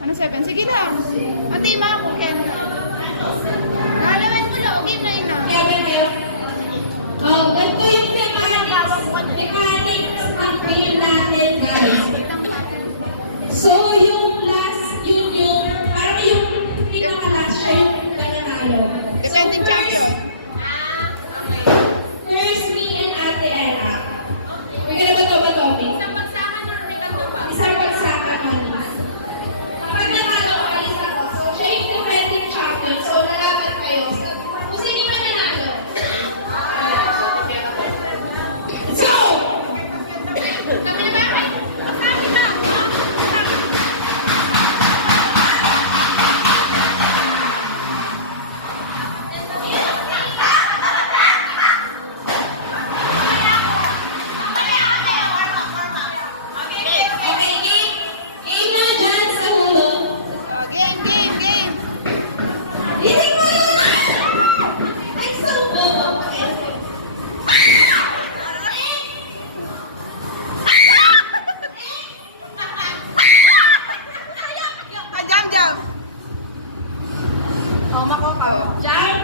Ano 7? Sige lang. Matima ako, Ken. Nalaman mo lang. Game na ina. Ganito yung mechanic campaign natin, guys. So, yung last, yung parang yung pinaka-last siya yung pananalo. So, first me and Ate Ella. May gano'n ba ito topic? Isang bagsakan namin. Kapag nanalo ko, alis ako. So, siya yung defending champion. So, lalaban kayo. Kung sino man nanalo. So! Kami na ba? Kami na! Oh, makoka. Jam!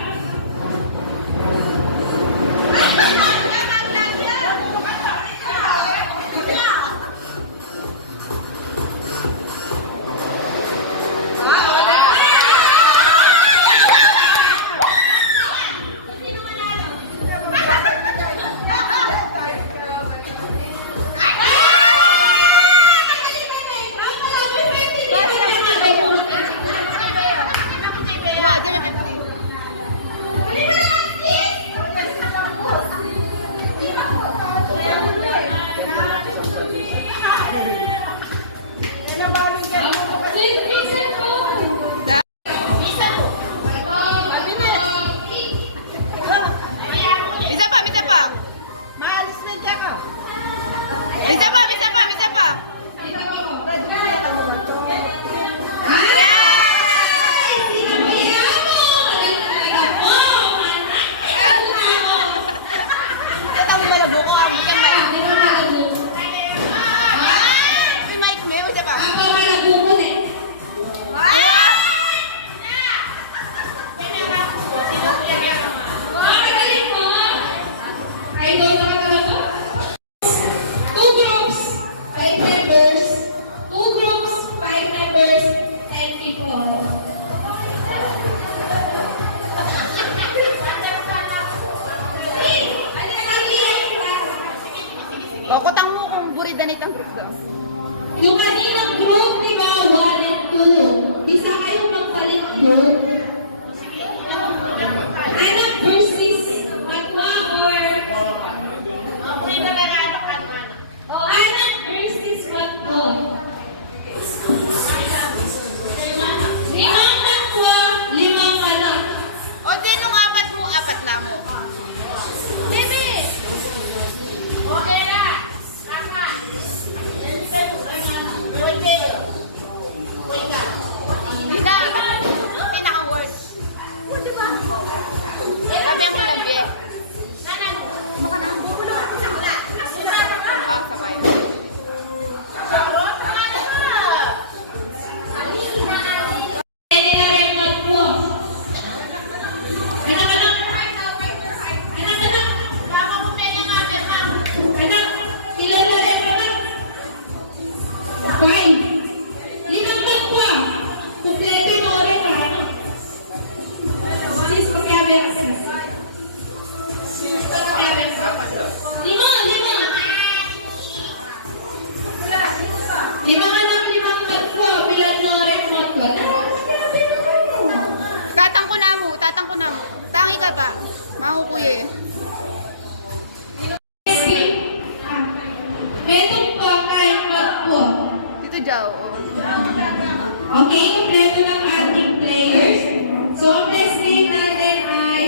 O, kutang mo kung buridanit ang group daw. Yung kaninang group, di ba, 1 and 2. Isa kayong magpalit group. Anak versus Matma or... O, anak versus Matma. Limang Matma, limang anak. O, di nung apat mo, apat lang. Bebe! Okay na. Kaka. Hindi na. Pinaka-worst. O, diba? bata. Mahukuye. Meron po time clock po. Tito Jao. Okay, kompleto ng ating players. So, ang next game natin ay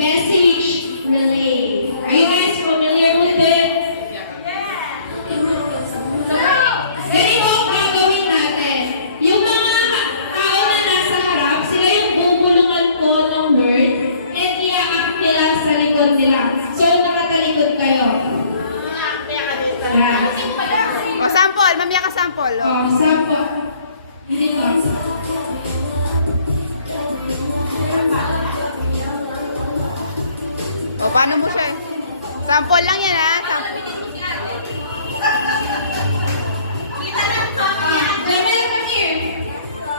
message relay. Are you guys familiar with it? Very well, gagawin natin. Yung mga tao na nasa harap, sila yung bubulungan ko ng word and i-act nila sa likod nila. So, nakatalikod kayo. Yan. O, sample. Mamaya ka sample. O. Oh, sample. Hindi pa. O, paano mo siya? Sample lang yan, ha? Jamil, come here.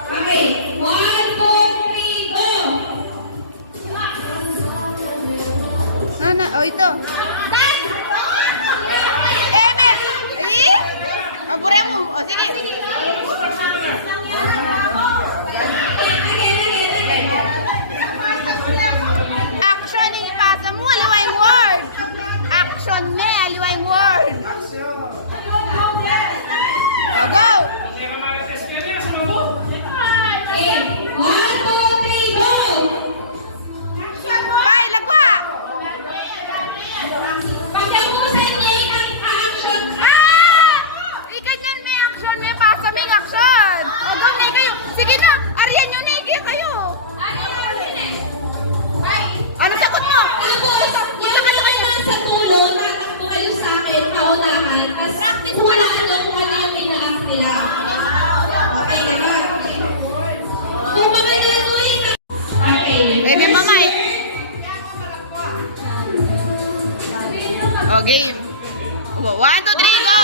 Okay. 1, 2, 3, go! Ano? O, ito. Ang pura mo. O, sige. Action, ipasa mo. Aliwa yung word. Action, me. Aliwa yung word. O, go. Okay. 1, 2, 3, go! Ay, lagwa. Pagkapusan niya yung action. Ah! Ikan yan, may action, may pasa, may action. O, go na kayo. Sige na, ariyan nyo na, kayo. Ano sagot mo? Tapos, yung mga nasa tulo, tatakbo kayo sa akin, paunahan, tapos hulaan lang kung ano yung ina-act nila. Okay, ganun. Kung mga nanoy na... Okay. Baby, mamay. Okay. 1, 2, 3, go!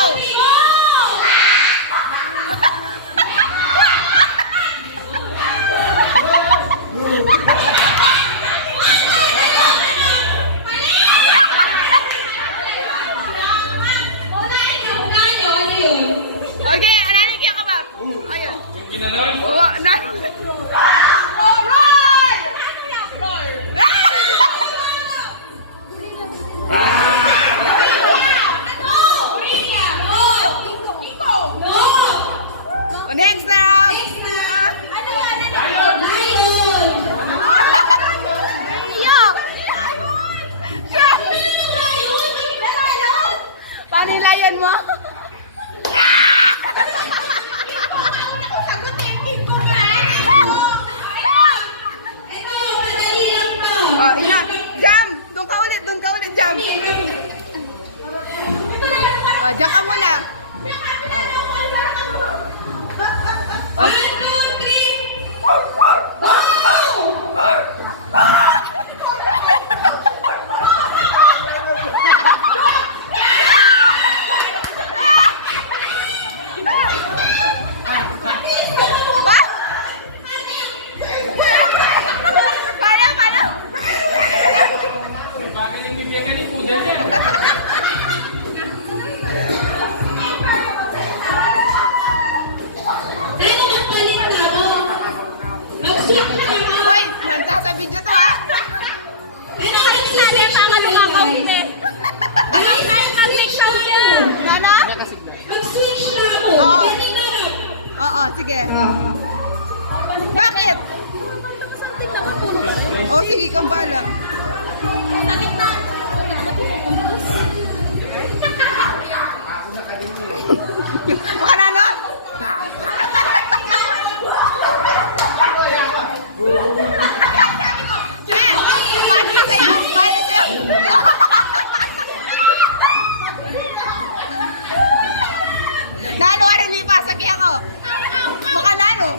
Okay, narinig ka ba? Ayun. Oo, Next na! Yo! Paano yung lion mo? Oh, ina. Jump! Doon ka ulit, jump. Oh, jump ka muna. Paano? Wait, nagsasabi niyo to, ha? Gana? Mag-switch na ako. Ganun na lang. Oo, sige. Bakit? Oh, sige, kang bahala. Baka na, no? Nalo ka rin, may pasagi ako. Baka nalo.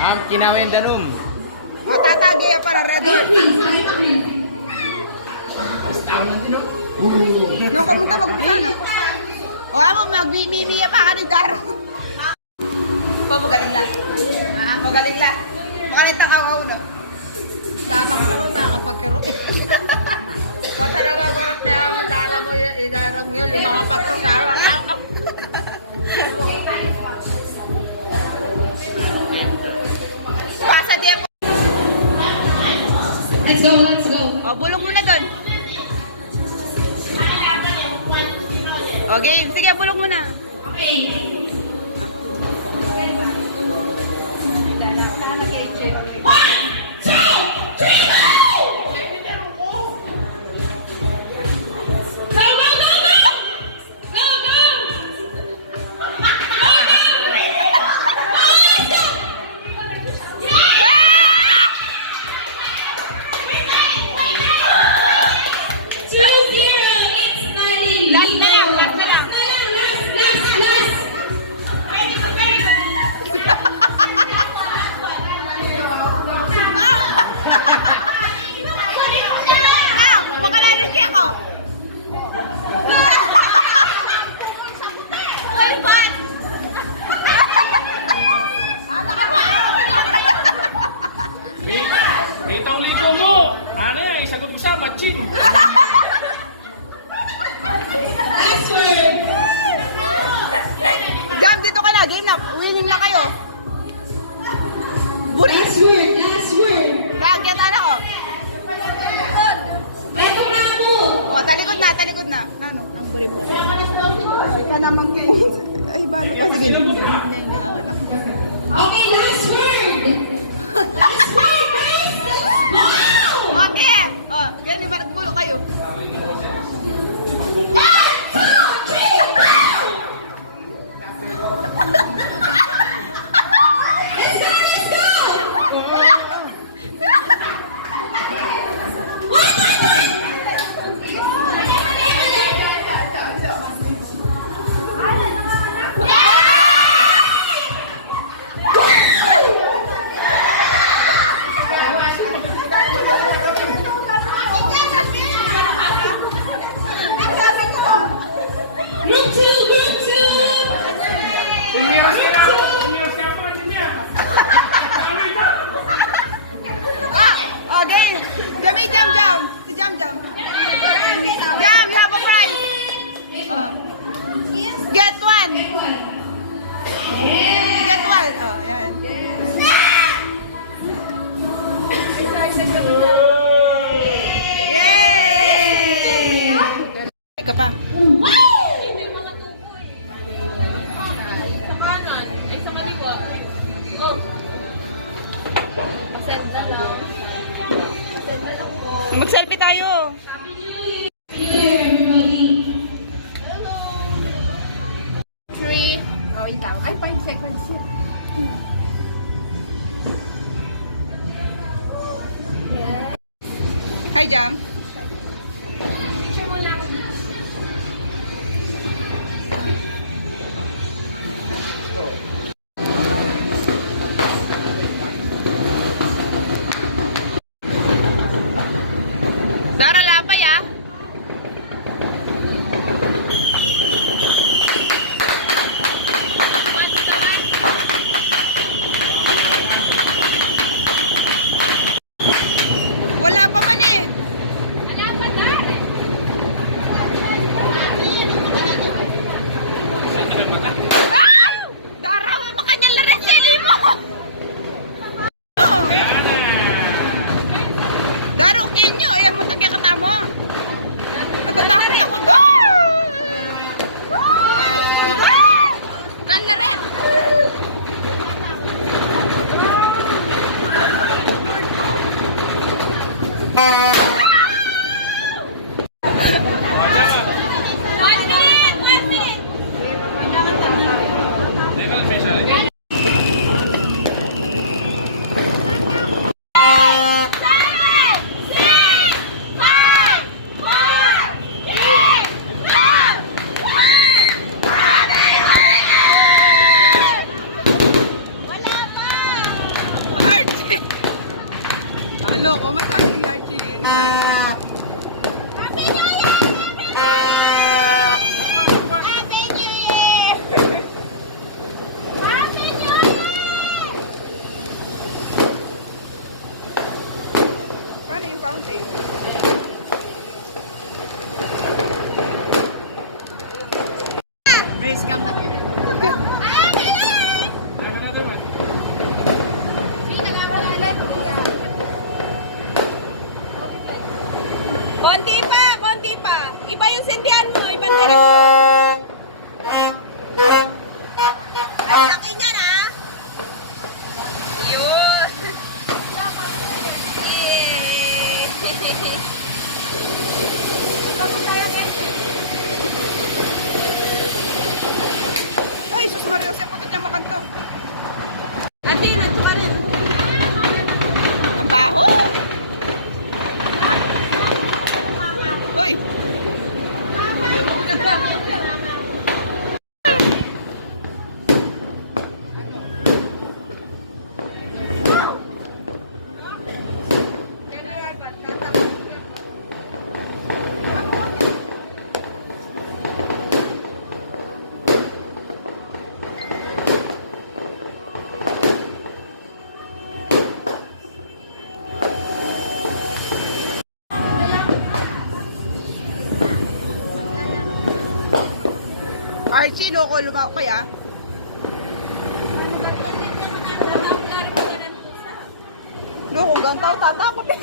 Kinawin danum. Matatagi yan para red heart. O ako, magbibibiya pa ka ni Gar. Magaling lang. Magaling lang. Magaling takaw no? Pasa diyan po. Let's go, let's go. O, bulong mo na doon. Okay, sige, bulong mo na. Okay. Go, go, go, go! Go, go! Last na lang, last na lang. Itang ligo mo! Ano yan? Isagot mo siya, matchin! Gab, dito ka na. Game na. Winning lang kayo. Buri. Last word, last word. Kaya, kiyataan ako. Bato na mo. O, talikod na, talikod na. Ano? Ay, ka naman kayo. Kaya pag sinagot ka! Okay, last word. Last word, guys. Let's go. Okay. O, ganun yung parang kayo. 1, 2, 3, go! Let's go, let's go! Group 2, group 2! Tumiras ka na! Tumiras ka pa kasi niya! Ah, okay. Jump, jump, jump. Si jump, jump. Jump, top of right. Get one. Pick one. Get one. Oh, yan. Yay! Ika pa. Sa kanan. Ay, sa kaliwa. Oh. Pasend na lang. Pasend na lang po. Mag-selfie tayo. Here, everybody. Hello. 3. Oh, wait lang. Ay, 5 seconds yan. Hi, Jam. Picture mo lang ako. Dara, lapay Happy New Year! Happy New Year! Happy New Year! Happy New Year! Naka na naman. Konti pa. Iba yung sindihan mo, ibang direksyon. Laki niyan, ha? Yun. Yay! Ate, nandito ka rin. Archie, loko lumako kaya? Loko, gantaw, tatakot eh.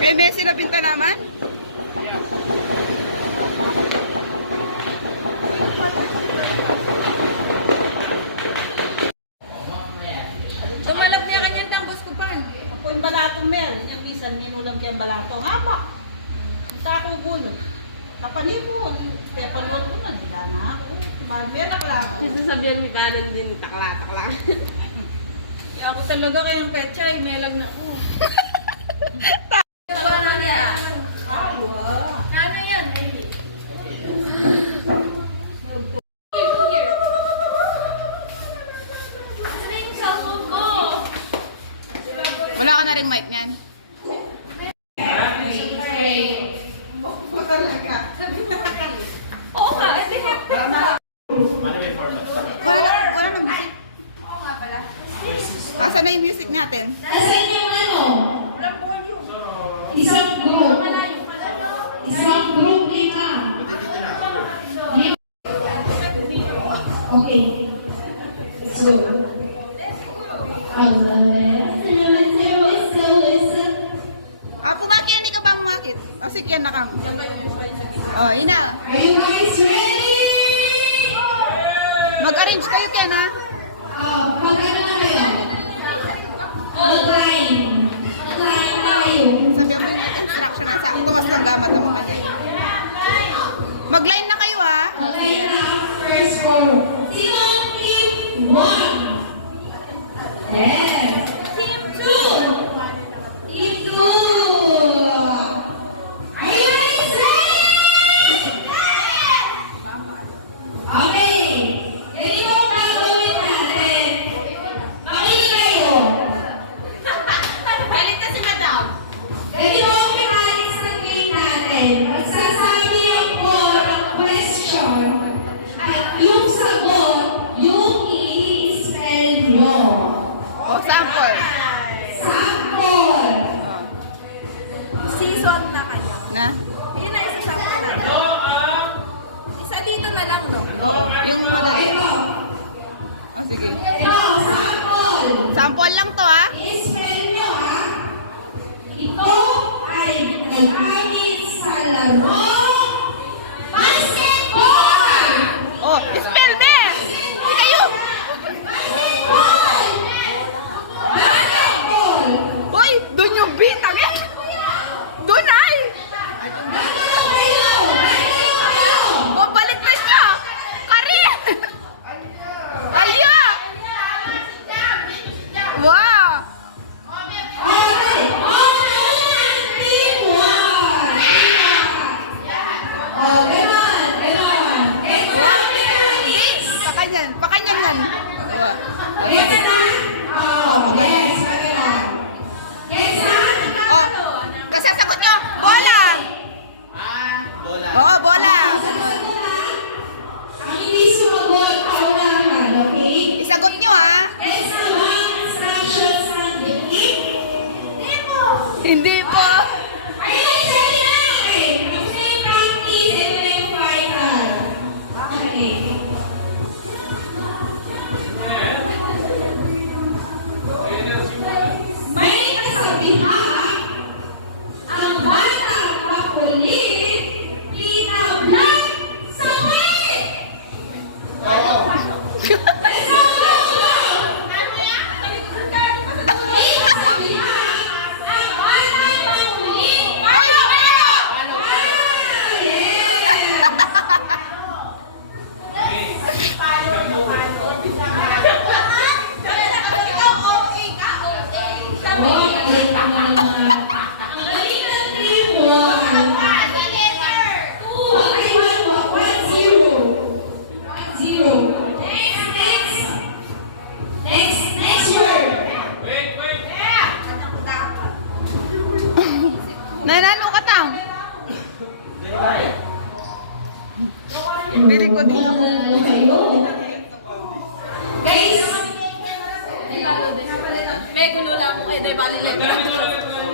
May Messi na pinta naman? Tumalab niya kanyang tambos ko pan. Kung balato mer, yung bisan ninulam kaya balato. Ngapa? Sa ako gulo. Kapanipon. Kaya panuwan ko na nila na ako. Mer ako lang. Kasi sabihan may kanan din, takla. Kaya ako talaga kayang petsa, imelag na ako. Wala ko na rin mic niyan. Oo nga, hindi nga. Wala na mic. Nasaan na yung music natin? Asan yung ano? Isang group. Isang group lima. Okay. So, Ako bakit hindi ka pa umakit? Kasi kaya nakang. Oh, ina. are you guys ready? Mag-arrange kayo kaya na. Mag-ano na kayo? Mag-line. Mag-line na kayo. Sabi ko yung instruction na sa akin. Tuwas ng gama ito mga kayo. Mag-line na kayo ha. Mag-line na first row. Sino ang team 1? Yes. Team 2. Team 2. Are you ready, sir? Okay. Ganito ang gagawin natin. Bili ko dito. Guys, May gulo lang po kayo, bali letra.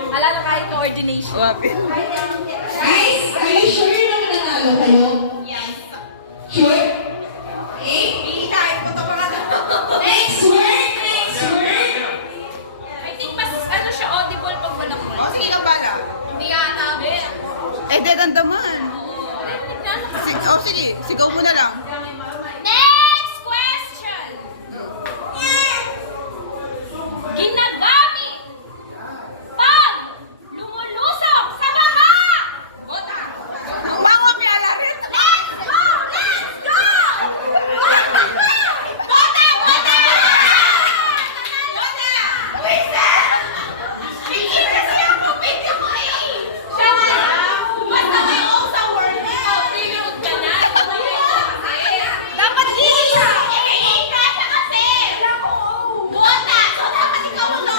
Alala kahit coordination. Wapin. guys, are you sure na nanalo kayo? Yes. Sure? Next word, next word. I think mas ano siya, audible pag malaki. O, sige ka pala. Hindi yata. Eh, dedandaman. Sige, sigaw mo na lang. Next question. Ginagamit pag lumulusok sa baha. Umango, may alamin. Let's go! Let's go! Bota! Bota! Hindi kasi ako video ko eh. Siya na. Basta may o sa word na. Premium ka na. Dapat hindi siya. Eh, kasha kasi. Bota! So, dapat ikaw mo.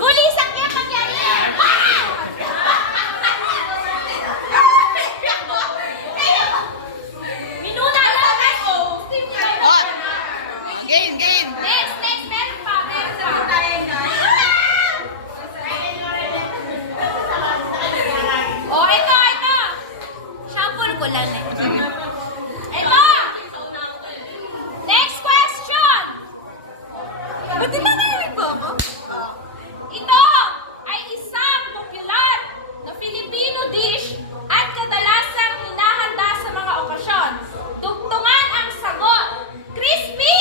Kulisan kaya pangyari. Minuna lang. Game, game. Next, meron pa. Meron pa. Oh, ito. Shampoo ko lang eh. Ito! Next question! Ba't dinanayawin ko ako? Ito ay isang popular na Filipino dish at kadalasang hinahanda sa mga okasyon. Tugtungan ang sagot. Crispy!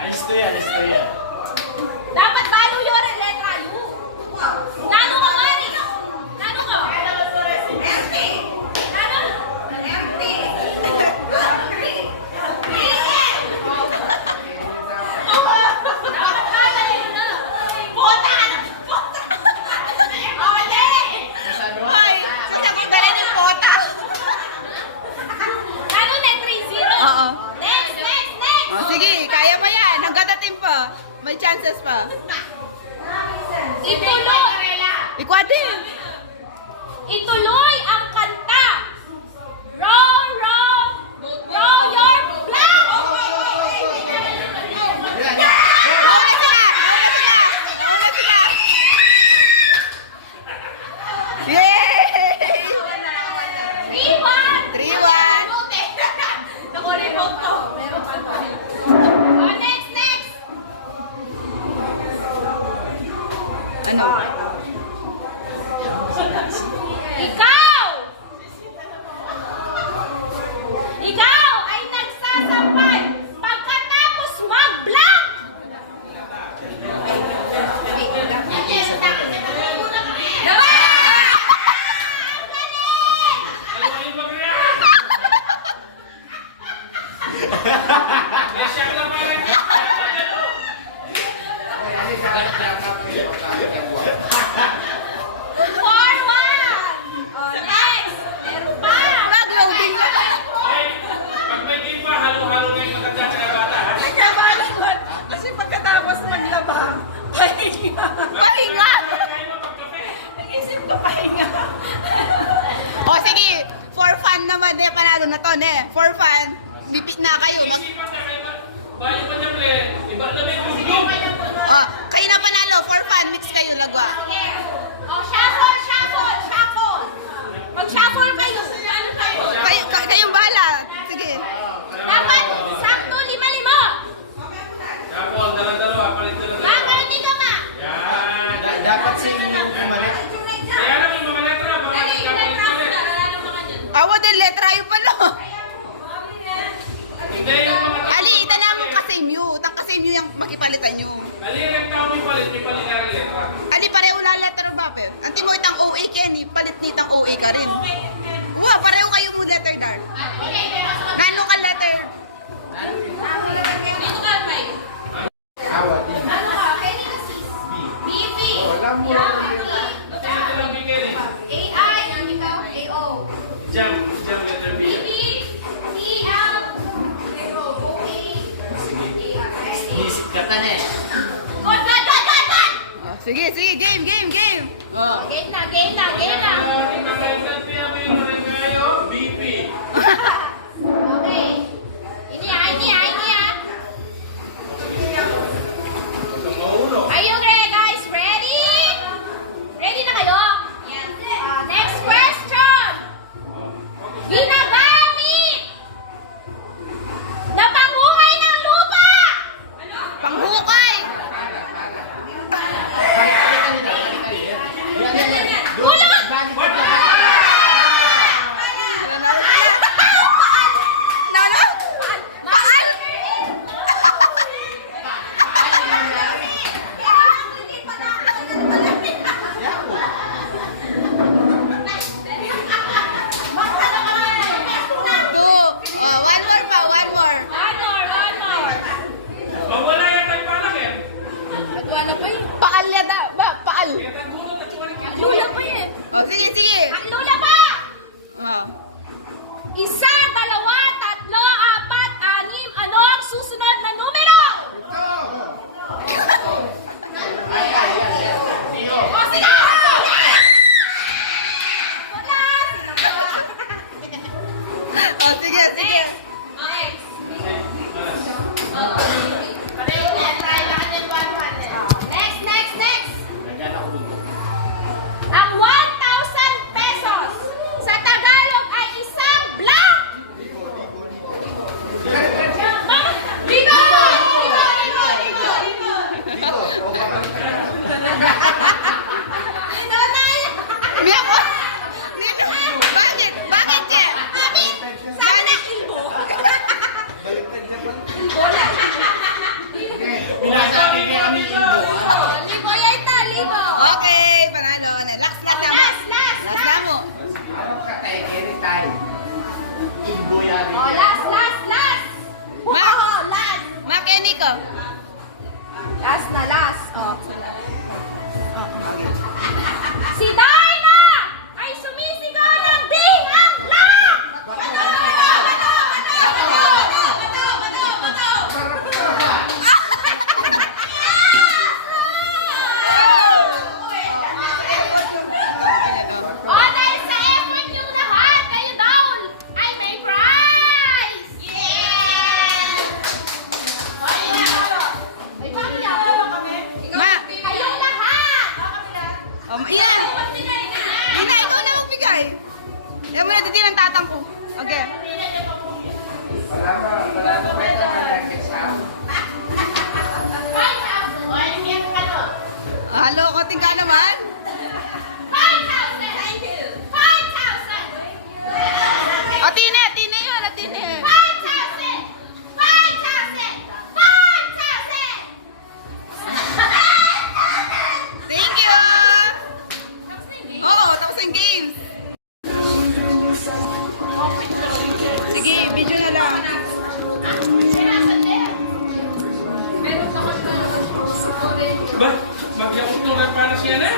Ayos to yan, ayos to yan. Dapat talo yun ang letra U. Nano ka, Mari? Nano ka? Nano? Dapat talo yun na. Bota! Bota! Mali! Sasakita rin yung kota. Nano na 3-0? Oo. Next! O, sige, kaya mo yan. Hanggang natin pa. May chances pa. Ituloy! Ikwadin. Ituloy ang kanta. Row, row, row your flag. Yay! 3-1. 3-1. Nako-remote to. Meron pa to. Oh, next. Ano? Ikaw ay nagsasampay pagkatapos mag-blank. Ay, mag-react! Yes, siya ka lang parang. Meron pa. Mag-loading na. Ay, pag may game pa, halo-halo na yung matanda at saka bata. ha? Ay, kabalan. Kasi pagkatapos maglaba, pahinga. Pahinga. Kayo mapagkape. Nag-isip ko pahinga. O, sige. For fun naman. Panalo na to, ne. For fun. Bipit na kayo. Isipan na kayo ba? Bayo pa niya, ple. Iba na may tulong. O, kayo na panalo. For fun. Mix kayo, lagwa. Oh, shuffle. Mag-shuffle kayo. Ano kayo? Kayong bahala. Sige. Dapat sakto 5-5. Kapon, dala-dalawa, palit-dalawa. Ma, meron dito, ma. Yan. Dapat si yung bumalik. Kaya na may mga letra, baka nagkapalit-palit. Awa din, letra yung pala. Hindi yung mga... Ali, ita namin ka-same you. Ka-same you yung mag-ipalitan nyo. Ali, yung letra mo yung palit, may palit na rin letra. Ali, pareho lang letter ng papel. Anti mo itang OA Kenny, palit nitang OA ka rin. Wow, pareho kayo mo letter dar. Nano ka letter? Dito ka, May. Awa din. Ano ka? Kenny ka, sis. BB. Wala mo. Yeah, Sino lang bigay eh? AI. Ang ikaw? AO. Jam letter B. B, E, L, O, A, Isip ka ta na eh. Good! Oh, sige, sige, game. Game na. BP. Okay. Ini ah. Are you ready, guys? Ready? Ready na kayo? Yes. Next question. Ginagamit na panghukay ng lupa. Panghukay! Ulo! One more. One more. Mawala yan tayo palak eh. Wala pa yun. Paal yata. Paal. Kaya tayo gulong at suwarin ka. Lula pa yun. Oh, sige. Ang lula pa! Oh. 1, 2, 3, 4, 5, 6, ano ang susunod na numero? O, sige! Wala! Oh, sige. Next! Ang 1,000 pesos sa Tagalog ay isang blank! Mama, ligo! May ako? Bakit, Che? Sana ilbo! Pinasa kami dito. Libo yata, libo! Okay, panalo. Last Last! Last na mo. Katay, anytime. Ilbo yan. Oh, last! Last! Makinig ko. Last na last. Oh. Si Darna ay sumisigaw ng ding ang black! Oh, dahil sa effort niyo lahat, kayo daw ay may prize! Yeah! Ay, bakit ako? Kayong lahat! Yan. Ina, ikaw na magbigay. Yan mo na titi ng tatang ko. Okay. Wala pa pa ito ka sa Halo, konting ka naman. 5,000! Thank you! 5,000! Atine yun, atine. 5,000! 5,000! 5,000! Thank you. Oo, tapos ang games. Sige, video na lang. Ba? Magyabot nung para siya na.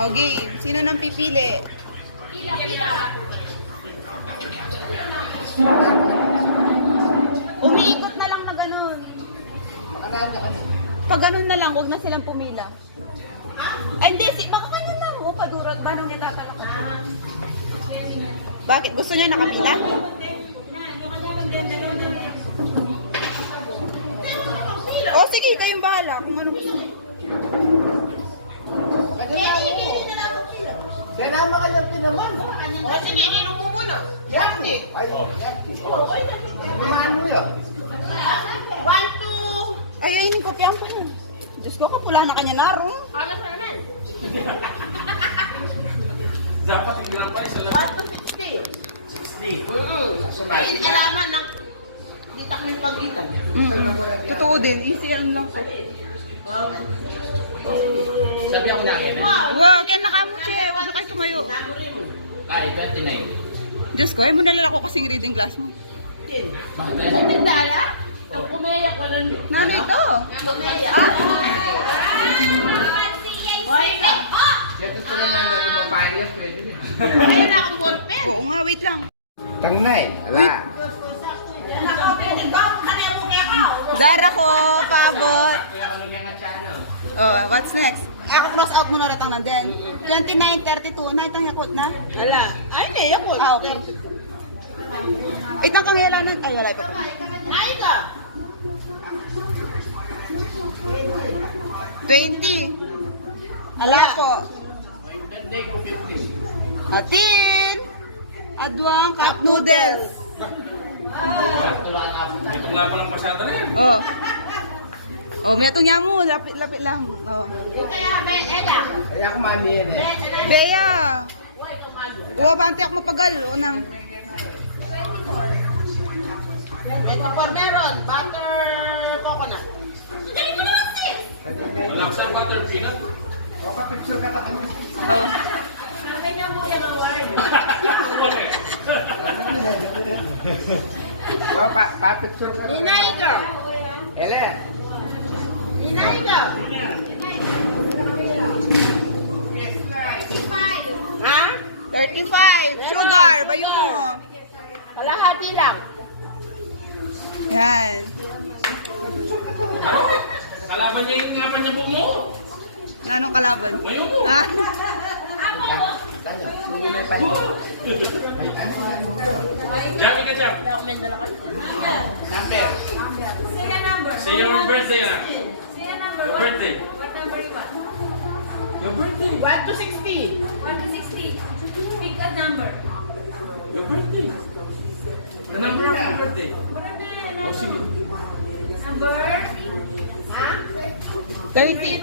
Okay, sino nang pipili? Umiikot na lang na ganun. Pag ganun na lang, huwag na silang pumila. Ay, hindi. Baka ganyan lang. O, padurot. Banong niya tatalak. Bakit? Gusto niya nakapila? O, sige. Kayong bahala. Kung ano gusto niya. Sinama ka niyang tinaman. O, sige. Inom mo muna. Yati. Ay, yati. Limahan mo yun. Ay, ayun yung kopyahan pa na. Diyos ko, kapula na kanya narong. Dapat yung gram pa isa lang. Totoo din. Easy lang po. Sabi ako na akin eh. Wow, kaya nakamuche. Huwag na kayo tumayo. Ay, 29. Diyos ko, ay mo nalala ko kasing reading class mo. Bakit tayo? Nano ito? Kaya tutunan na ng lumapahan yan, pwede rin. Ayun na akong ballpen. Mga wait lang. Tangnay, ala. Dara ko, pabot. Oh, what's next? Ako cross out muna ratang na din. 29:32. Na itang yakot na? Ala. Ay, hindi. Yakot. Ah, okay. Itang kang yalanan. Ay, wala pa. Ay ka. 20. Ala po. Atin. Adwang cup noodles. Sakto lang ang kapit. Ito nga palang pasyata na yan. Oh. Oh, may itong mo. Lapit-lapit lang. Oh. Kaya kumami yan eh. Bea. Iwa ba ante ako mapagal? O nang. 24 meron. Butter coconut. Wala ko sa'yo butter peanut. Wala. Papicture ka. Inay ka. Ele. Inay ka. Ha? 35. Meron. Sugar. Bayo mo. Kalahati lang. Yan. Kalaban niya yung ngapan niya po mo. Ano kalaban? Bayo mo. Ha? Jackie ka jam. Number. Say your birthday na. Sino number Your birthday. What number you want? Your birthday. 1 to 60. 1 to 60. Pick a number. Your birthday. The number of your birthday. O sige. Number? Ha? 30.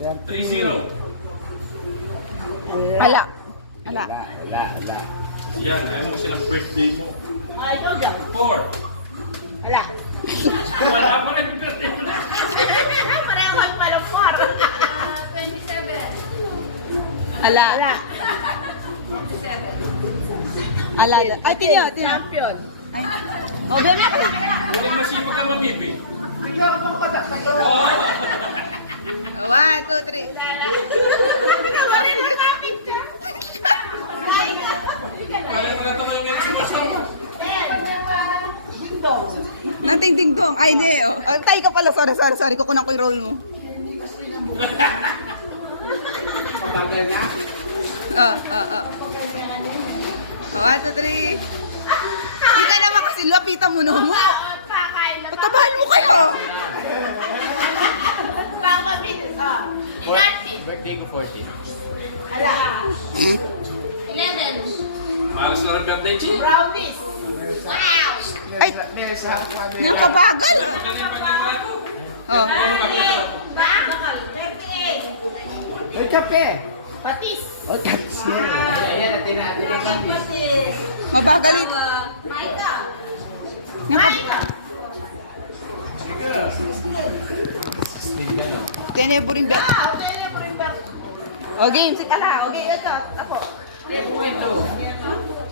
30. Ala. Ala. Ala. Yan, ayaw mo silang birthday mo. Ah, ikaw dyan. 4. Ala. Wala pa nag-birthday mo. Pareho kayo palapar. 27. Ala. Ala. Ala. Ay, tinya. Champion. O, bebe ako. Kung masipag ka mabibig. Ikaw ang patak. 1, 2, 3. Ala. Wala na ma-picture. Kain ka. Wala na ito yung may sponsor mo. Nating dong. Ay, hindi. Oh. Tayo ka pala. Sorry. Kukunan ko yung roll mo. Pagal na. Oh. 1, 2, 3. Kita naman kasi lapitan mo no mo. Pakain na. Patabahan mo kayo. Pangpapit. Birthday ko 14. Ala. 11. Maras na rin birthday, Chi. Brownies. Ay. Mesa ako kami. Yung kabagal. Oh. Bakal. 38. Ay, kape. Patis. O, that's yan. Ayan, natin ang patis. Patis. Mabagalit. Maika. Maika. Tenebo rin ba? Ah, okay na po rin ba? O, game. Sige, ala. O, game. Ito. Ako.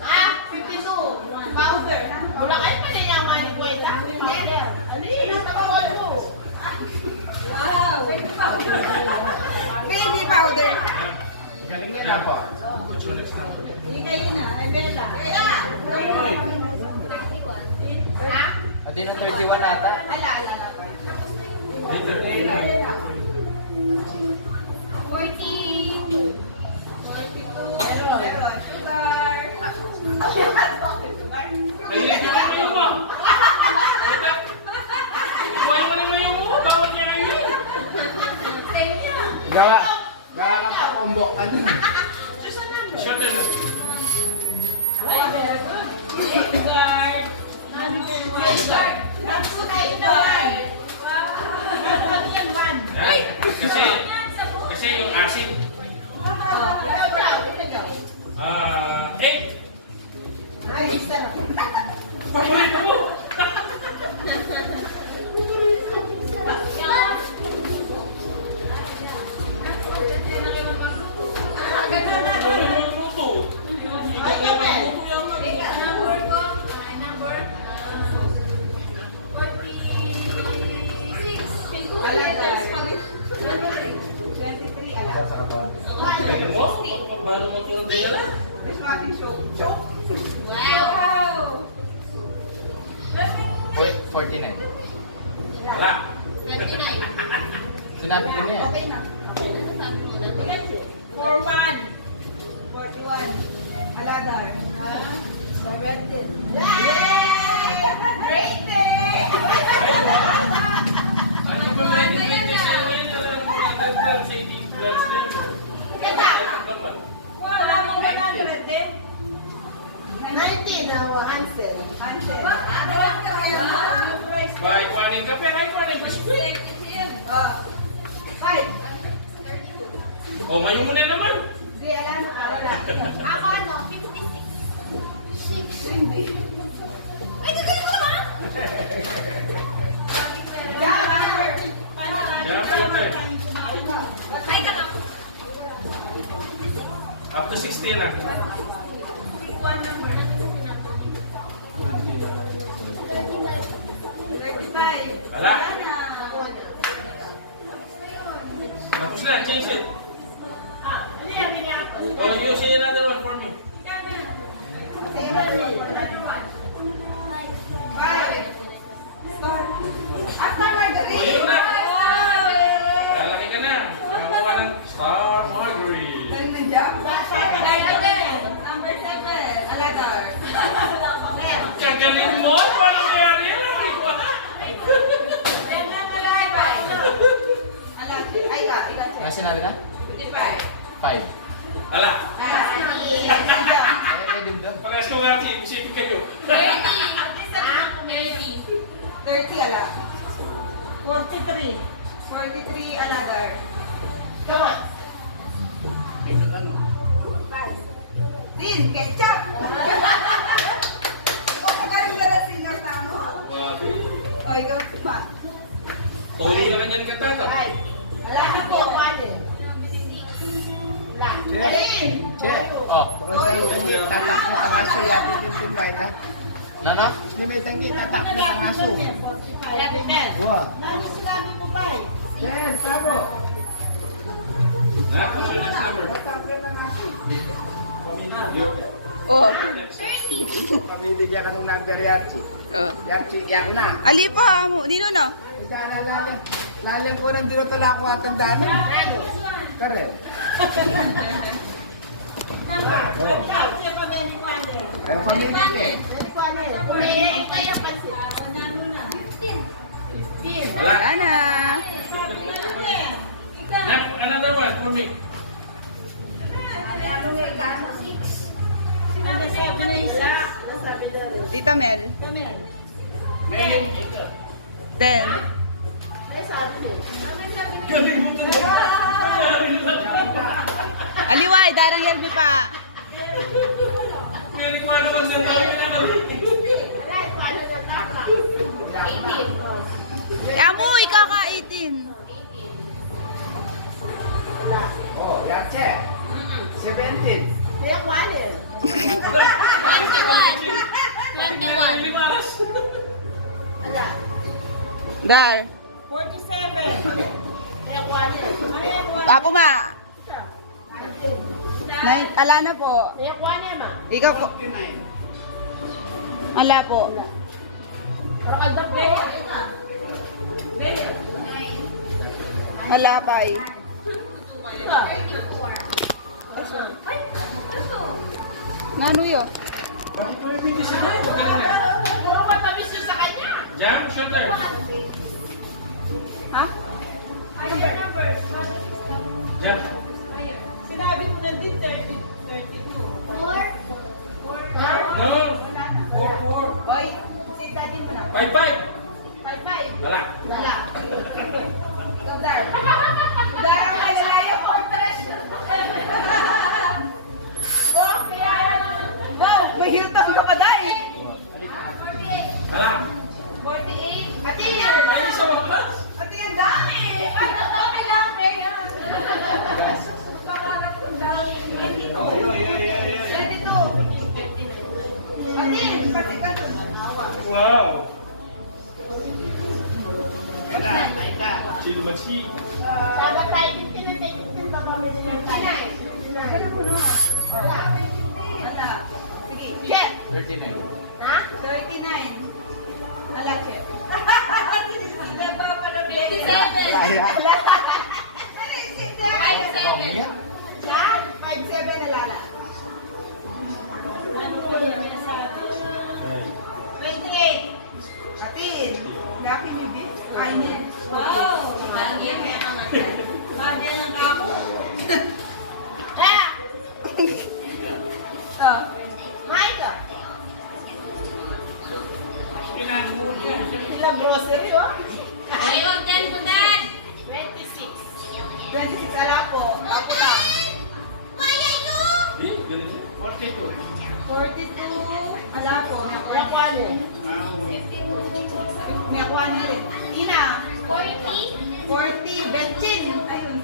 Ah, 52. Powder. Wala kayo pa niya nga ni Kuwaita. Powder. Ano yun? Natawag mo. Baby powder. Galing na po. What's your next number? Hindi kayo na, Bella. Hindi na 31 ata. Later. 14. Meron. Sugar. Nahilig ka naman yung mo. Ibuhay mo naman yung mo. Bawal niya yun. Gawa ka kumbok ka na. Shorter na. Oh, very good. Sugar. Sugar. Kasi yung acid. 8. Ay, sarap. Paborito mo. Magluto. Ay, Tomel. Number ko, number 46. Aladar. 23 aladar. Tingnan mo. Paano mo ito ng tingala? Dishwashing soap. Soap. Wow! 49. Wala. 29. Sinabi ko na yan. Okay na. Okay na sabi mo na. 41. 41. Aladar. 17. Yay! Great day! Ano ba na yung 20 siya ngayon? Alam mo na 12, 18, 12, Diba? Wala mo 100 din. 19 na Hansel. Hansel. Bye, kuhanin ka. Pero ay kuhanin ba siya? Oh. 5. O, ngayon mo na naman. Di, ala na. Wala. Ako ano, 56. Ay, gagawin mo naman! Jammer. Yeah, filter. Ay, ka lang. Up to 60 na. 35. Wala. na. Tapos na, change it. Oh, you see another one for me. 5. After Marguerite. Ayun na. Lalaki ka na. Gawa ka ng Star Marguerite. Galing ng job. Number 7. Aladar. Kagaling mo? Wala nangyari yan. Aladar. Ay, ikaw. Ano sinabi na? 55. 5. Ala, Ay, may dimdam. parehas ko nga isipin kayo. 30. 30 ala. 43. 43 Aladar. Come on. Din, ketchup. Pagkaroon ba na senior na mo? Wabi. O, ikaw ba? Tuloy na kanya ng katata. Ay. Ala ka po. Wale. La. Alin? Oh, Toyo. nano? Yes, Pablo. Na, what's your next number? Oh. Pamibigyan ka ng number Yarchi. Yarchi, yan ko na. Ali pa, dino na. Ika, lalim po ng dinutula ko at ang dami. Karen. Ay, pamibigyan. Wala. Wala na. Na, another one for me. Tita Mel. 10. Galing mo to. Aliway, darang Yelmi pa. May nagwa naman sa tayo na galing. Amo, ikaw ka 18. Oh, Yarchi. 17. 21. Limaras. Dar. 47. Papo ma. Ala na po. May akuha niya, ma. Ikaw po. Ala po. Para kalda po. Ala pa eh. Nano yun? Bakit mo yung medyo sila? Magaling na. Puro matamis yun sa kanya. Jam, shooter. Ha? Jam. Sinabi ko na din 32. No. 4. Oy, si daddy mo na. 5. 5-5. Wala. Wala. Gandar. Gandar ang malalayo po. Wow, may Hilton ka pa, Day. Wala. 48. Ati, Ay, isa mo mas. ati, ang dami. Ay, okay lang, Rhea. 22. Ati, pati ka dun. Wow. Chill machi. Sabi tayo, 15 pa pabili ng tayo. 59. Wala. Sige, check. 39. Ha? 39. Wala, check. Siya? 5-7 nalala. 28. Atin. Laki ni Biff. Kainin. Wow! Lagi ang kako. Kaya, Oh. Maika. Sila grocery, oh. Ay, huwag dyan po, Dad. 26. 26 ala po. Taputang. Eh, ganun. 42. 42. Ala po. May Kuya akuan. kuha niya. May akuan na rin. Ina. 40. 40. Betchin. Ayun.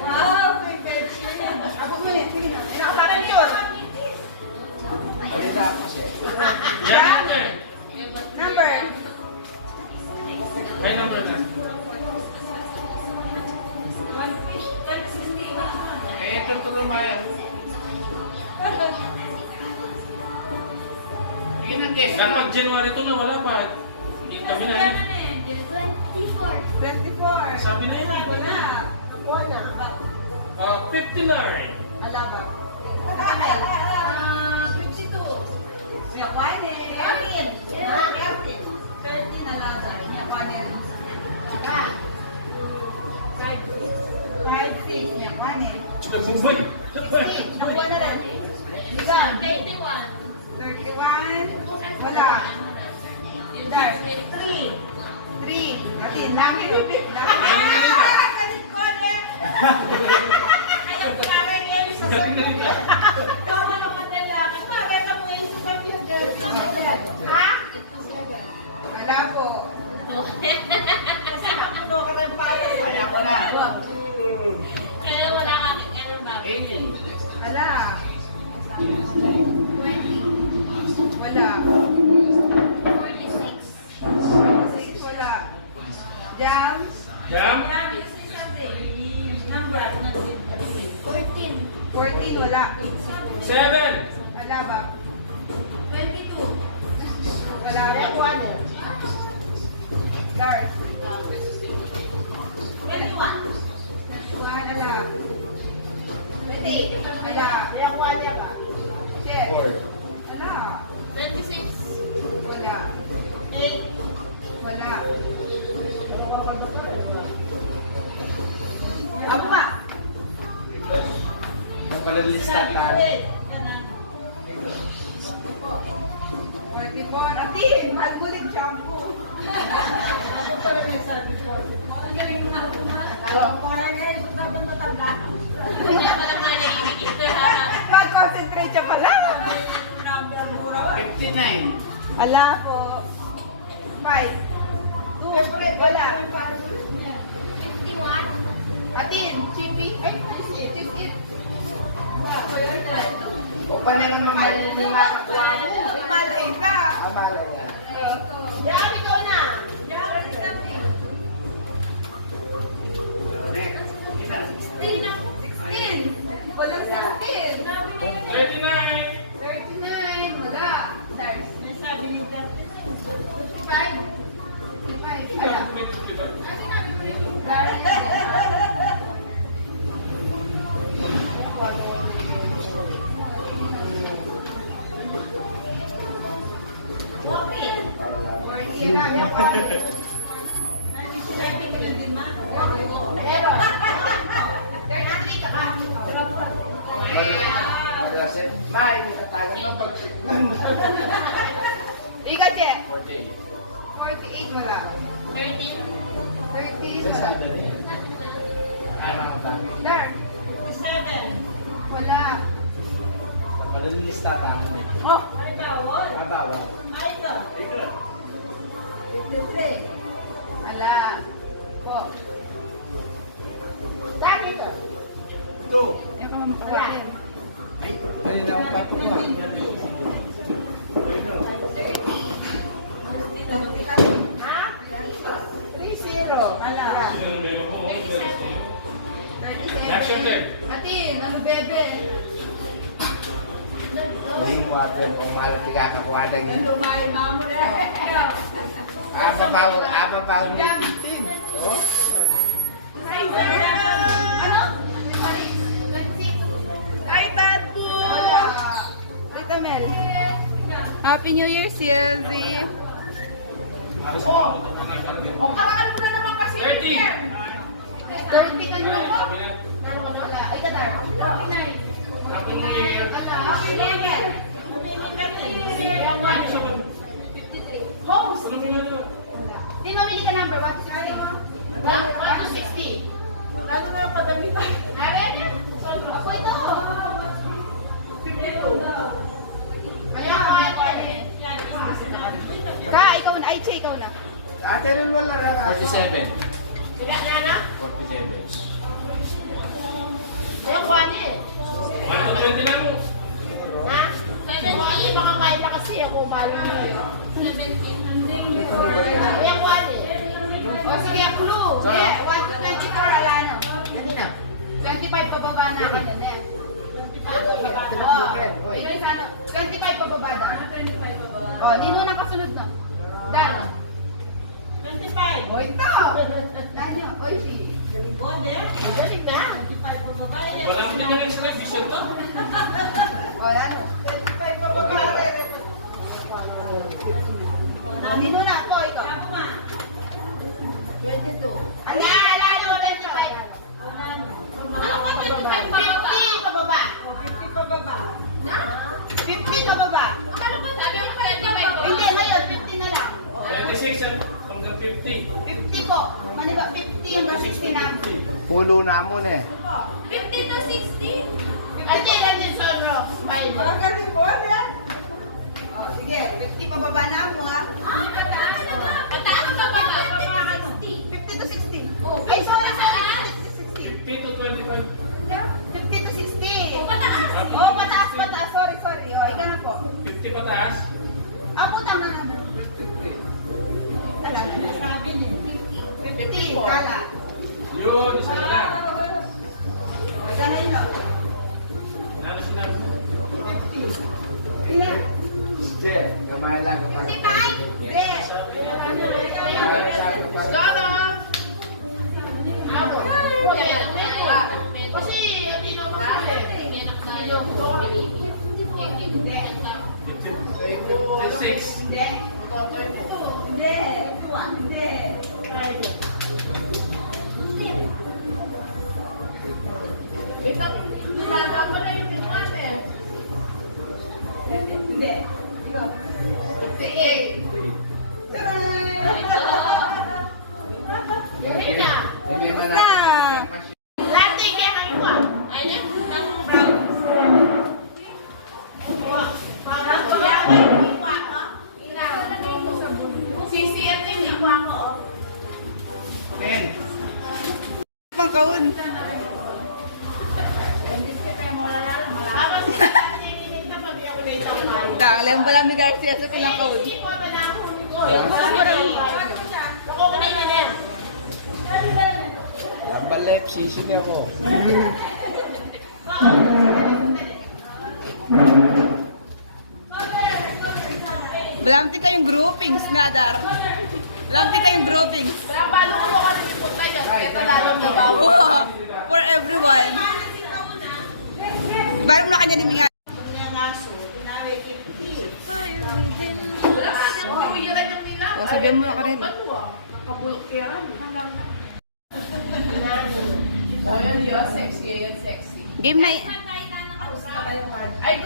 Wow. May betchin. Ako mo eh. Sige na. Ay, nakaparapture. Jam, shooter. Number. May number na. Eh, ito na maya. Dapat January ito na wala pa. Hindi kami na. 24. Sabi na yun. Wala. Kuha na. 59. Ala ba? Kamel. 52. May akuan eh. 13. 13 alaga. May akuan na rin. 5-6. May akuan eh. Boy. 16. Nakuha na rin. Ligan. 31. 31. Wala. Dar. 3. 3. Atin, laki. Ala po. Kaya wala ka ano ba? Ala. Wala. 46. Wala. Jam. Jam. 14. Wala. 7. Ala ba? 22. Wala Kaya ba? kuha niya. Dark. 21. 21. Ala. 28. Ala. Kaya kuha niya ka. Check. 4. Ala. 26. Wala. 8. Wala. Pero kung kalda pa rin, wala. Ako pa. Napalalista tayo. 44. Atin, mahal mo din shampoo. Kaya pala mga narinig. Mag-concentrate siya pala. 59. Ala po. 5. 2. Wala. 51. Atin, chippy. Ay, this it. O pa naman mga malulunga kakuha mo. May malay ka. Amala yan. Yan, ikaw na. 16. 16. Walang 16. Kasi, may natatangan ng pag... Ikaw, Che. 48. 48, wala. 13. 30, Sa wala. sada na eh. Ano ang dami? Dar. 57. Wala. Sa palalista tama na. Oh, Ay, bawal. Abawa. Ay, ito. 53. wala. Po. Dami ito. Yan ka mamakawakin. Ayun ang pato ko. Ha? 3-0. Wala. 37. Atin, ano bebe? Hindi ko water kung malang tigakakuha na yun. Apa pa yan. Oh. Ano? Ay, Tatu! Wala. Tita Mel. Happy New Year, Silvi. Kakaan mo na naman kasi. 30. 30 ka na. Wala. Ay, Kadar. 49. Happy New Year. Wala. Happy New Year. Ano sa mga? 53. Most. Ano mo nga daw? Wala. Di mamili ka number. 1 1 to 60. Lalo na yung padamitan. Ako ito. 52. Kaya ako ano eh. Ka, ikaw na. Ay, Che, ikaw na. Ate rin wala na. 47. Sila na na? 47. Ayun, kuhanin. 1 to 20 na mo. Ha? 70. Baka kaila kasi ako. Balo na. 70. Ayun, kuhanin. O sige, clue. Sige, 1 to 24, wala no. Yan na. 25 pababa na ako na net. Oh, hindi sa ano, 25 pababa daw. 25 pa ba? Oh, nino na kasunod na. Dan. 25. O ito. Danyo, oy si. Bode. Magaling na. 25 po babae. Walang tingnan ng television to. O, ano? Nino na po ito. Ako ma. Ala, ala, ulit ito. 50 pa ba? 50 pababa. 50 pa baba. 50 pababa. Akala ko sabi mo 25 pa. Hindi, ngayon, 50 na lang. 26 hanggang 50. 50 po. Maniba, 50 hanggang 60 na. Pulo na mo na eh. 50 to 60. Ay, kailan din Sonro? Smile. O, sige, 50 pababa na mo ha. Pataas pa ba ba? 50 to 60. Ay, sorry, sorry. 50 to 60. 50 to 25. 50 to 60. Pataas. Oh, pataas, pataas. Sorry, sorry. Oh, ikaw na po. 50 pataas. Ah, putang na naman. Tala. Sabi ni. 50, kala. Yun, isa na. Sana yun, no? Ano sinabi mo? Ilan? Che, gamay lang. 55? Hindi. Solo. Amo. Huwag yan ang memo. Kasi yung tinawag ko eh. Tinawag ko. Hindi. 56. Hindi. 22. Hindi. 21. Hindi. Hindi. Ikaw. 58. Rina. Hindi man Na. Latte kaya kayo ah. Ayun. Brown. Sisi at yung ikuha ko. Pangkaun. Tapos isa lang niya ninita pag ako na itong kayo. Alam ba lang ni Garcia sa pinakaun? Hindi ko na nahuli ko. Ako ko na yun. Nambalet, sisi niya ako. Lampi kayong groupings, Nadar. Lampi kayong groupings. Balo ko ka na yung punta yun. Ito lalo na ba? For everyone. Baru na kanya di mga. Nga ngaso. Tinawi 50. O, sabihan mo na ka rin. Nakabulok kaya. Game na Ay,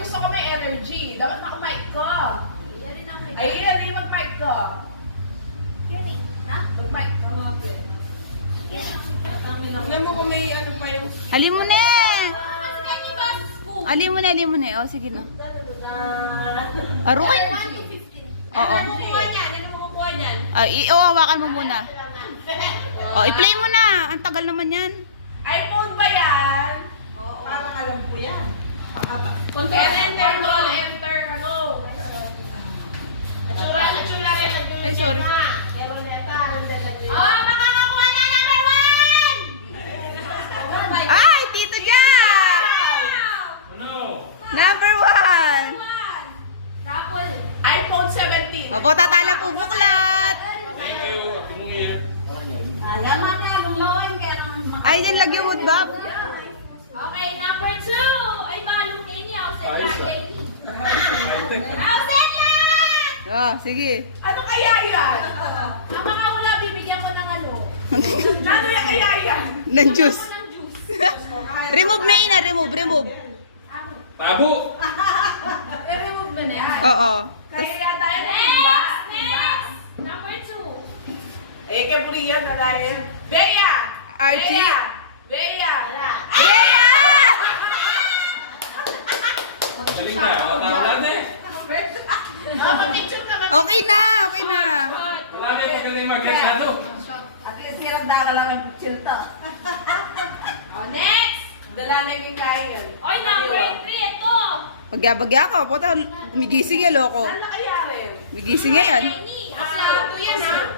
Scanin mo na eh. O, sige na. Arukin. Oo. Ano makukuha niyan? Ano makukuha niyan? Hawakan mo muna. I-play mo na. Ang tagal naman yan. iPhone ba yan? Parang alam ko yan. Control enter, ano? Tsura rin nag-yun na. Oh, makakakuha na number 1! Ay, Tito Jack! Ano? Number 1! Tapos, iPhone 17. Opo, tatala po buklat. Thank you. Happy New Year. Alaman na, luluin kaya naman Ay, din lagi wood, Bob. Okay, number 2. Ay, balong ninyo. Ayos, High-tech. Oh, sige. Ano kaya yan? Ang mga hula, bibigyan ko ng ano? Ano yung kaya yan? Ng juice. Ng juice. Remove na yun, remove. Tabo! I-remove mo na yan. Oo. Kaya tayo na next! Number 2. Eh, kaburiyan na dahil. Bea! Archie. Bea! Galing na. Wala na eh. Picture naman. Okay na. Wala na yung pagaling mag-get na to. At least hirap daga lang ang pitsilta. Oh, next! Dala na yung kaya yan. Oy, number 3. Ito. Pagyabagya ko. Puta, migising yan, loko. Ano kaya rin? Migising yan. Kasi ito yan, ha?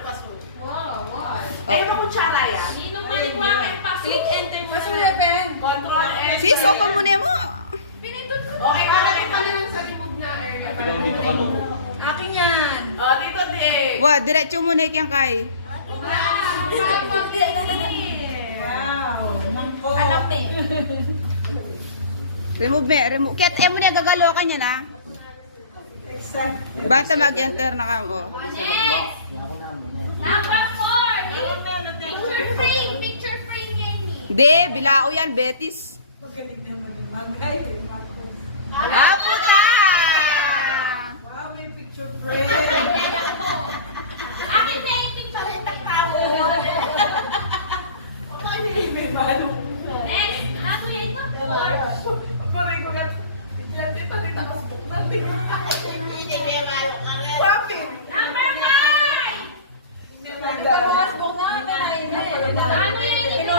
Wow. Ay, ba kutsara yan? Dito maliwanag. Click enter mo na. Control enter. Sis, open mo na mo. Pinindot ko. Okay, para sa remove na area. Akin yan. Oh, dito din. Wa, diretso mo na ikang kay. Alam mo eh. Remove. Kaya mo na gagalo ka niya na. Basta mag-enter na ka mo. Next! Number 4! Picture frame yan eh. Hindi, bilao yan, Betis. Ah, puta! Wow, may picture frame. Akin na yung picture ng tao. May balong. Next! Ano yan ito? Paray ko natin. Dito mas buklan. Number 5! Ano yan ito?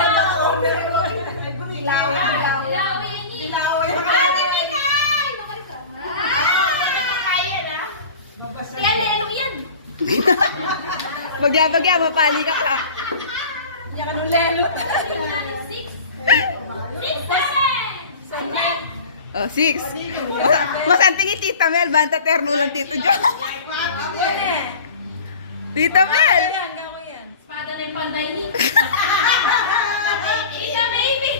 Ilaw yan eh. Ate Mikay! Kaya na? Kaya lelo yan. Bagya, mapali ka pa. Yan ka nung lelo. 6, 7! Oh, 6. Mas ang tingin Tita Mel, banta terno lang Tito John. Tita Mel! Espada na yung panday ni. Ita baby!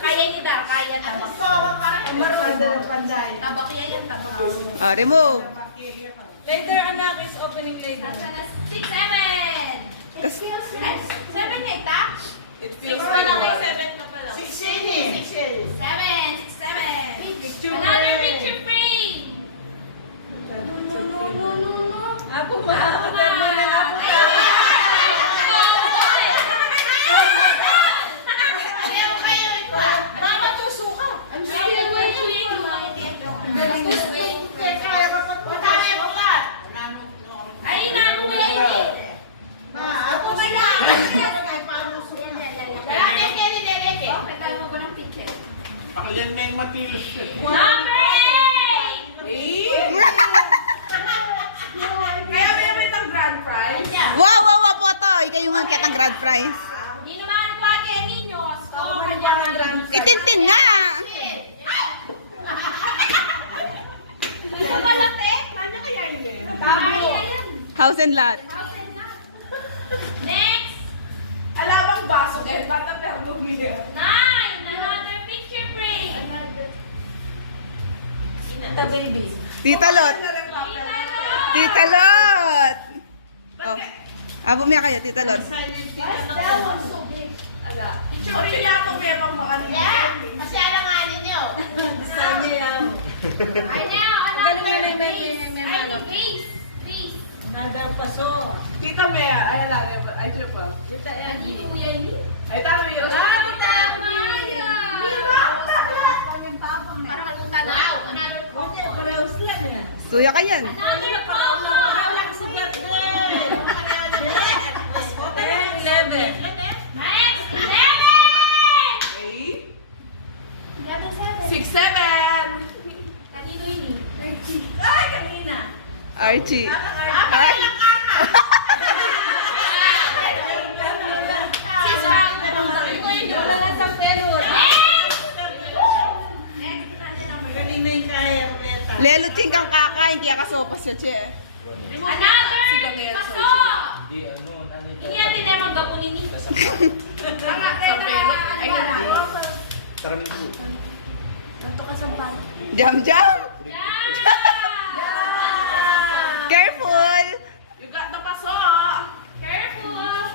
Kaya ni Dar, kaya tabak. Ang maroon ng panday. Tabak niya yan, tabak. Oh, remove. Later, anak, is opening later. Nasa na 6, 7! Excuse me. 7 na ita? 6 pa lang, 7 ka pala. 6 7! 6, 7! Another picture frame! Apo pa. Apo na. Mama, tusuka! Ang sige ko yung ay, inaano mo yan eh. Ako ba yan? Tagal mo ba ng picture? Pakilyan na yung matilos siya. Number 8! Kaya may ng grand prize. Wow, po to. Ikaw yung mga kitang grand prize. Hindi naman pa kaya ninyo. Score Ano ba ang grand prize? Itintin na. Ano ba late? Ano kaya yun? Tabo. House and lot. Next! Alabang baso din. Bata pero lumiya. 9! Another picture frame. Tita baby. Tita Lot. Tita Lot. Oh. Bumiya kayo, Tita Lot. Picture frame ako merong makanilin. Kasi alanganin nyo. Sabi yan. I know, another base. I need base. Base. Nagapaso. Tita Mea. Ayan lang. Ay, siya pa. Ani kuya ni. Ay, tama yun. Tita! Para kaluntan Kuya ka yan. Another photo. Next, 11! 6, 7. Kanino yun eh? Ay, kanina. Archie. Ay, lang kaka. Sis, parang naramdaman ko yun. Wala na sa pero. Kanina yung kaya, Meta. Leluching kang kaka, hindi ka kasopas yun, che. Another paso! Hindi natin na maggapunin ni. Sa pero. Ay, Jam, jam! Careful! You got the paso. Careful!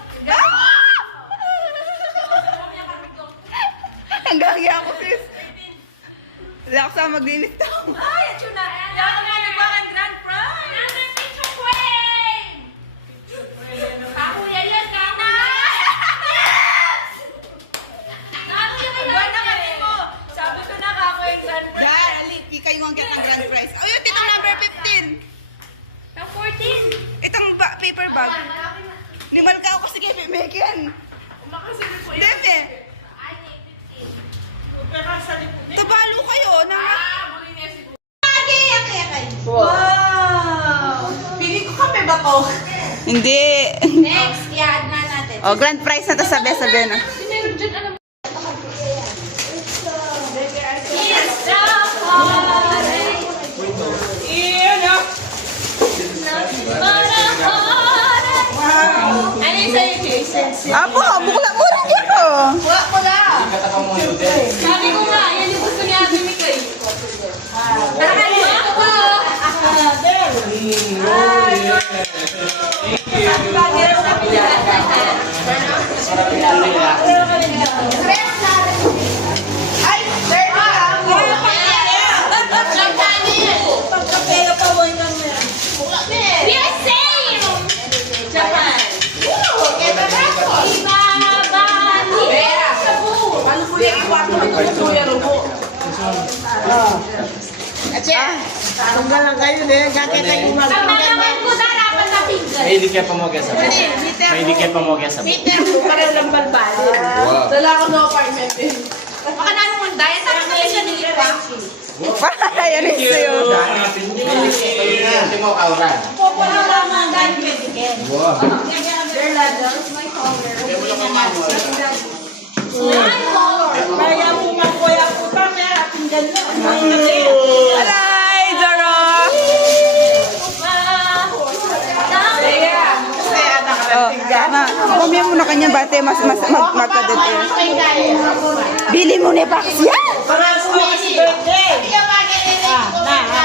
Hanggang hiya ako, sis. Wala ako sa maglinis daw. Ay, at yun na. Yan na, nagwakan grand prize. Another picture frame! Kakuya yan, kama! Ano yung Buwan na kami mo. Sabi ko na kako yung grand prize. Dahil, ali, ika yung angkat ng grand prize. Ayun, itong number 15. Ang 14! Itong paper bag. Limal ka ako, sige, Megan. Makasabi ko yun. Deme. Ay, 15. Pero sa likod. Tabalo kayo na. Muli niya si Wow! Pili ko kape ba to? Hindi. Next, i-add na natin. Oh, grand prize na to sabi na. Yes, the party! Iyon o. Ano yung sa'yo, Jason? Apo, bukla mo rin dito. Sabi ko nga, yan yung gusto niya bimigay. Nakakalimutan ko. We are same! Japan. Ano po yung kwarto ng kuya Rubo? Tunggal lang kayo na yan. Kakita yung Ang malaman ko na dapat na pinggan. Mahilig ka pamogya sa Mahilig ka pamogya sa Pareho lang balbali. Dala ko ng apartment eh. Baka na naman dahil sa mga siya nilipa. Para yan sa'yo. Hindi mo kauran. Wala naman dahil medical. Nine color. Kaya mo makuya po pa. May ating ganda. Alay, Zara. Oh, kumya mo na kanya bate, mas magkadad eh. Bili mo na box yan.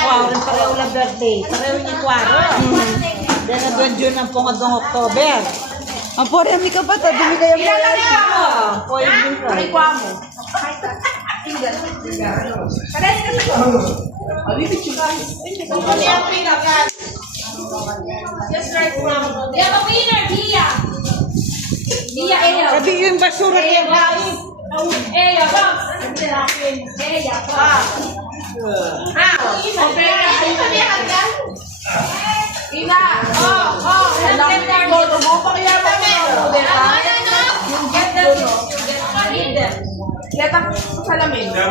Ako rin pareho lang birthday. Pareho niya kwaro. Dahil na doon June ang pungadong October. Ang pori, ami ka ba? Dumi kayo mo. Po yung din ko. Ay, kwa mo. We have a winner, Dia. Dia, Eya. Sabi yung basura niya ba? Eya, box. Eya, box. Ina! Todo mo pa kaya mo yung get dono. Get ang salamin. Kasi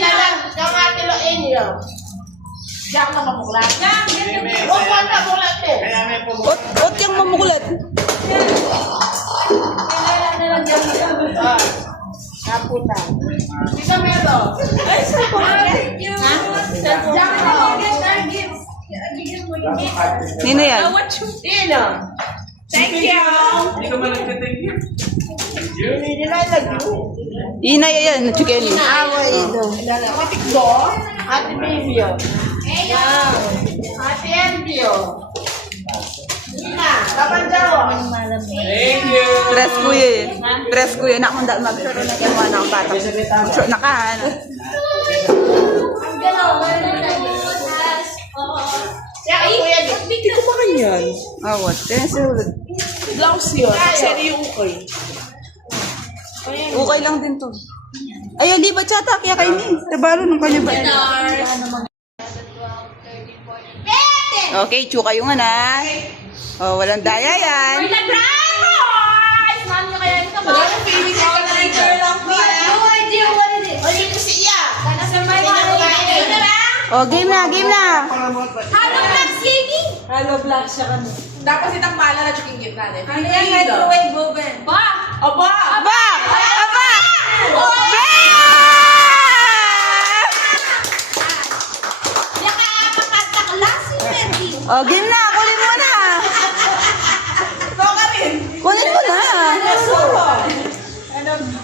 na lang. Yung ate lo inyo. Diyan ka mamuklat. Huwag mo na mulat eh. Ot yung mamukulat. Kaputan. Dito meron. Ay, sa Thank you. Diyan ka mamuklat. Nino yan? Dino. Thank you. Hindi ka man nagka-thank you. Ina yan, chikeli. Awa ito. Matik ko. Ate Bibio. Ate Embio. Ina. Kapandaw. Thank you. Dress ko yun. Dress ko yun. Akong dahil mag-suro na yung mga ng bata. Sure, nakahan. Ang gano'n. Ay, kuya, hindi ko pa kanyan. Awat. Kaya sulod. Blouse yun. Seryo ko eh. Okay lang din to. Ayun, di ba tsata? Kaya kayo ni. Tabalo nung kanya ba? Okay, chuka yung anak. Oh, walang daya yan. For the grand prize! Ma'am, nyo kaya ito ba? No idea what it is. O, yung siya. Nasa may mga Oh, game na, game na. Halo Black Skinny! Dapat itang mala na chicken gift natin. Ano yan, microwave oven? Ba! Aba! Aba! Aba! Nakakatakla si Ferdy. Oh, game na. Kunin mo na. Kunin mo na.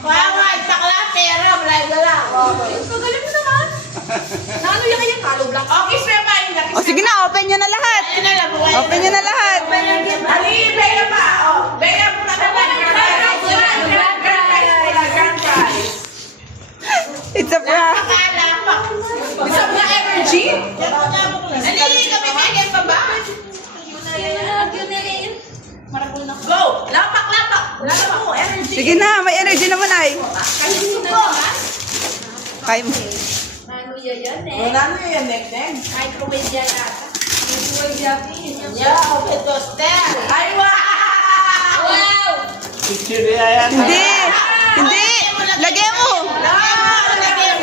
Wow, takla, pera, wala. Kagaling mo naman. Ano yan kayang halo black? Okay, spare pa yun. Oh, sige na. Open nyo na lahat. Open nyo na lahat. Ali, Bea pa. Oh, Bea po na grand prize. It's a prank. Isa mo na energy? Nalili kami, Megan pa ba? Go! Lapak! Lapak mo, energy. Sige na. May energy naman ay. Kaya mo. Wala mo yan, Nek. Microwave yan ata. Yeah, open toaster. Ay, wow! Wow! Chichirya yan. Hindi. Hindi. Lagyan mo.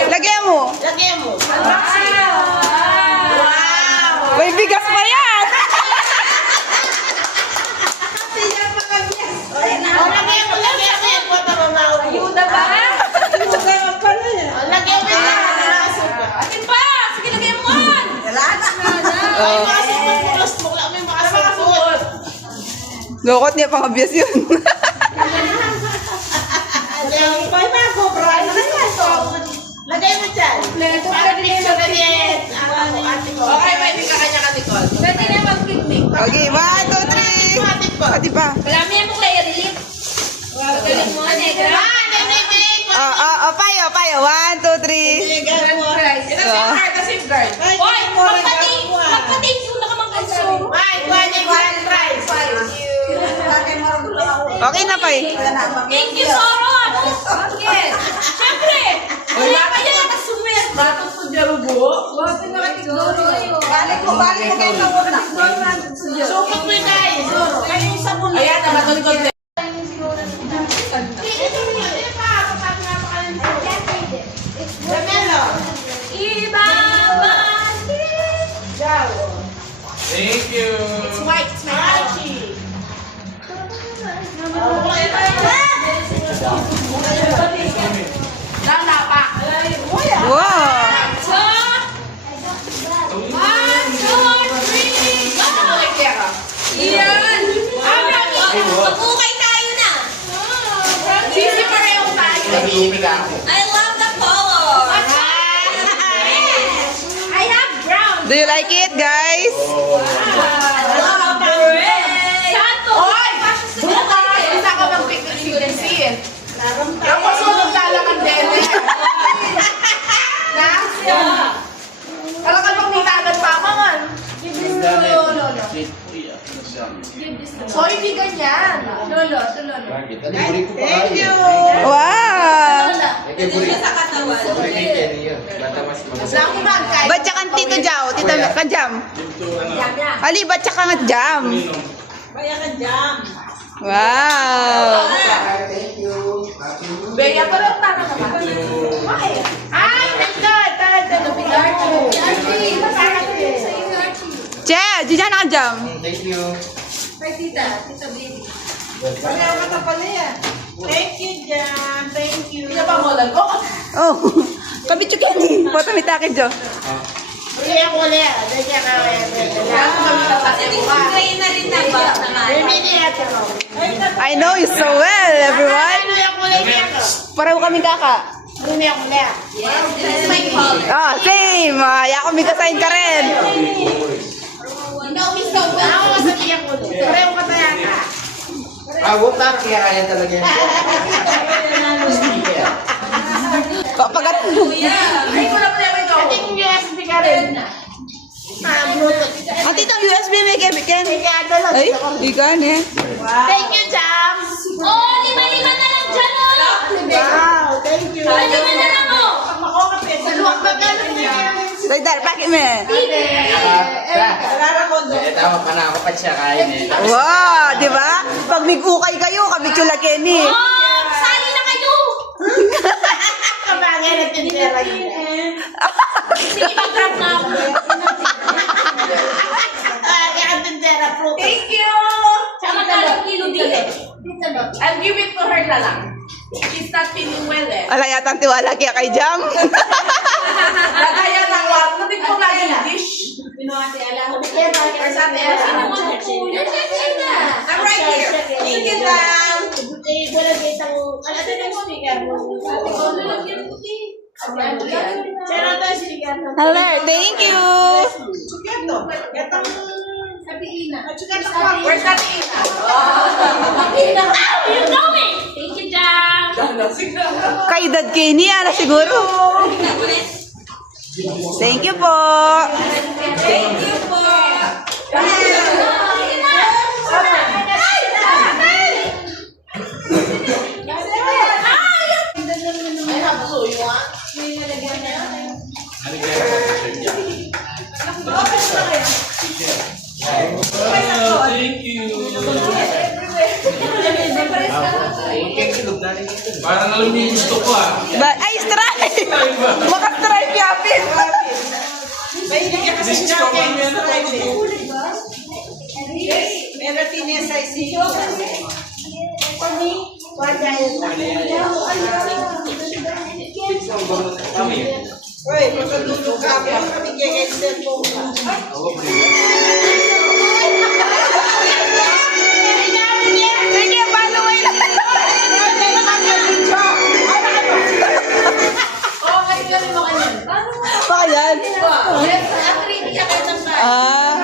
Lagyan mo. Lagyan mo. Wow! May bigas pa yan. Oh, lagyan mo. Water on now. Ayuda ba? Lagyan mo na. Atin pa! Sige, lagay mo kan! Ay, mga sipot mo. Wala mo yung mga sipot. Lukot niya pang abiyas yun. Lagay mo dyan. Para picture na din. Okay, may hindi ka kanya ka, Nicole. Pwede na mag-picnic. Okay, 1, 2, 3. Pati pa. Marami yan mo kaya relief. Galing mo, negra. Payo. 1, 2, 3. Ito safeguard. Hoy! Magpating muna ka mag-consume. Mike, grand prize. Okay na, Pay. Thank you, Soron! Yes! Siyempre! Wala pa yan nakasumit! Bato sa Jarubo. Balik mo kayo sa muna. Sukot mo yun, guys. Kayo yung sabon. Ayan, namatulog ko. Thank you. White, Archie. Lalapak. Wow. So, 1, 2, 3, go! Iyan! Mag-ukay tayo na! Sisi pareho tayo. I love the color! Yes! I have brown! Do you like it, guys? Santo! Hoy! Bukas, isa ka mag-picnic chicken sin. Tapos sunod lalakad din. Alam ka pang nitagan pa ka man. So, hindi ganyan. Lolo. Thank you. Wow. Lang mo na, kahit. Ba't tsaka Tito Jao? Tita Kajam? Ali, ba't tsaka nga Jam? Kaya ka jam. Wow. Bea, parang tama naman. Ay, ito. Che, diyan na Kajam. Thank you. Kaya ka na pala yan. Thank you, Jam. Thank you. Pinapamolan ko. Oh, kabityo ka ni. Foto mi takin jo. Uli ako uli. Dagyan ka. na rin na ba? I know you so well, everyone. Pareho kami kaka. Yes, this is my color. Ah, same. Ya kami kasain ka rin. You know me so well. Pareho ka tayo ka. Huwag na kaya talaga yan. Papagat. Ay, wala pa naman ito. Ating USB ka rin. Ate, itong USB may kemikan. Ay, ikan eh. Thank you, Jam. Oh, 5 na lang dyan, oh! Wow, thank you. 5 na lang Dar, bakit me? Tama pa na ako pa siya kain eh. Wow, di ba? Pag may ukay kayo, kami chula Kenny. Oh, sali na kayo! Kabagay na tindera yun. Sige, mag-drop na ako. Kabagay ang tindera fruit. Thank you! Sama ka kilo din. I'll give it to her na lang. She's not feeling well eh. Wala yatang tiwala kaya kay Jam. Lagaya ng what? Natin ko nga yung dish. Or sa ate Ella. I'm right here. Sige lang. Wala kitang, ano ito yung speaker mo? Sino ito yung speaker mo? Hello, thank you. Where's that Ina? Where you going? Thank you, Jam. Kay Dad Kenny, na siguro. Thank you po. Thank you po. I have blue, you want? Thank you. Parang alam niyo yung gusto ko ah. Ay, stripe! Maka-stripe yapin. This is from kami ano. Meron din niya sa isiyo. Uy, magkatulog ka. Bigyan yung cellphone mo. Sige, follow lang. Baka yan? Ah.